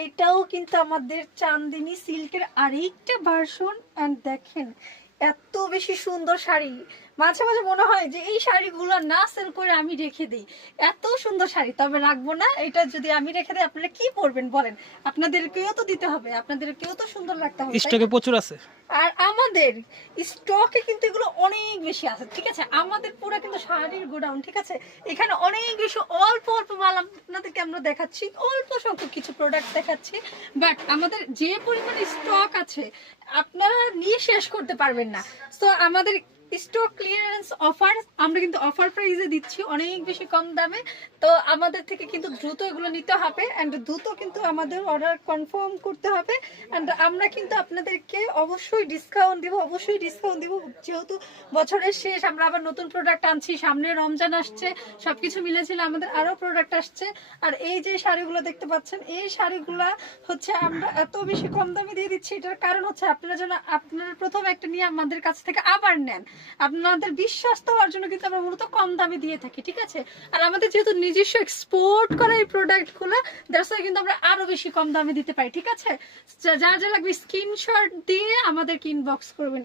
এইটাও কিন্তু আমাদের চান্দিনী সিল্কের আরেকটা ভার্সন। এন্ড দেখেন এত বেশি সুন্দর শাড়ি, মাঝে মাঝে মনে হয় যে এই শাড়িগুলো না সেল করে আমি রেখে দিই। এত সুন্দর শাড়ি, তবে রাখবো না। এটা যদি আমি রেখে দিই আপনারা কি করবেন বলেন? আপনাদেরকেও তো দিতে হবে, আপনাদেরকেও তো সুন্দর রাখতে হবে, তাই স্টকে না? প্রচুর আছে। আর আমাদের স্টকে কিন্তু এগুলো অনেক বেশি আছে, ঠিক আছে? আমাদের পুরো কিন্তু শাড়ির গোডাউন, ঠিক আছে? এখানে অনেক বেশি অল্প অল্প মাল আপনাদেরকে আমরা দেখাচ্ছি, অল্প সংখ্যক কিছু প্রোডাক্ট দেখাচ্ছি। বাট আমাদের যে পরিমাণে স্টক আছে আপনারা নিয়ে শেষ করতে পারবেন না। তো আমাদের স্টক ক্লিয়ারেন্স অফার, আমরা কিন্তু অফার প্রাইসে দিচ্ছি অনেক বেশি কম দামে। তো আমাদের থেকে কিন্তু দ্রুত এগুলো নিতে হবে, অ্যান্ড দ্রুত কিন্তু আমাদের অর্ডার কনফার্ম করতে হবে। অ্যান্ড আমরা কিন্তু আপনাদেরকে অবশ্যই ডিসকাউন্ট দিব, অবশ্যই ডিসকাউন্ট দিব। যেহেতু বছরের শেষ, আমরা আবার নতুন প্রোডাক্ট আনছি, সামনে রমজান আসছে, সবকিছু মিলেছিল আমাদের আরো প্রোডাক্ট আসছে। আর এই যে শাড়িগুলো দেখতে পাচ্ছেন, এই শাড়িগুলা হচ্ছে আমরা এত বেশি কম দামে দিয়ে দিচ্ছি। এটার কারণ হচ্ছে আপনারা যেন আপনারা প্রথম একটা নিয়ে আমাদের কাছ থেকে আবার নেন, আপনাদের বিশ্বাস তো হওয়ার জন্য কিন্তু আমরা মূলত কম দামে দিয়ে থাকি, ঠিক আছে? আর আমাদের যেহেতু নিজস্ব এক্সপোর্ট করা এই প্রোডাক্টগুলো, দ্যাটস ওয়াই কিন্তু আমরা আরো বেশি কম দামে দিতে পারি, ঠিক আছে? যা যা লাগবে স্ক্রিনশট দিয়ে আমাদেরকে ইনবক্স করবেন।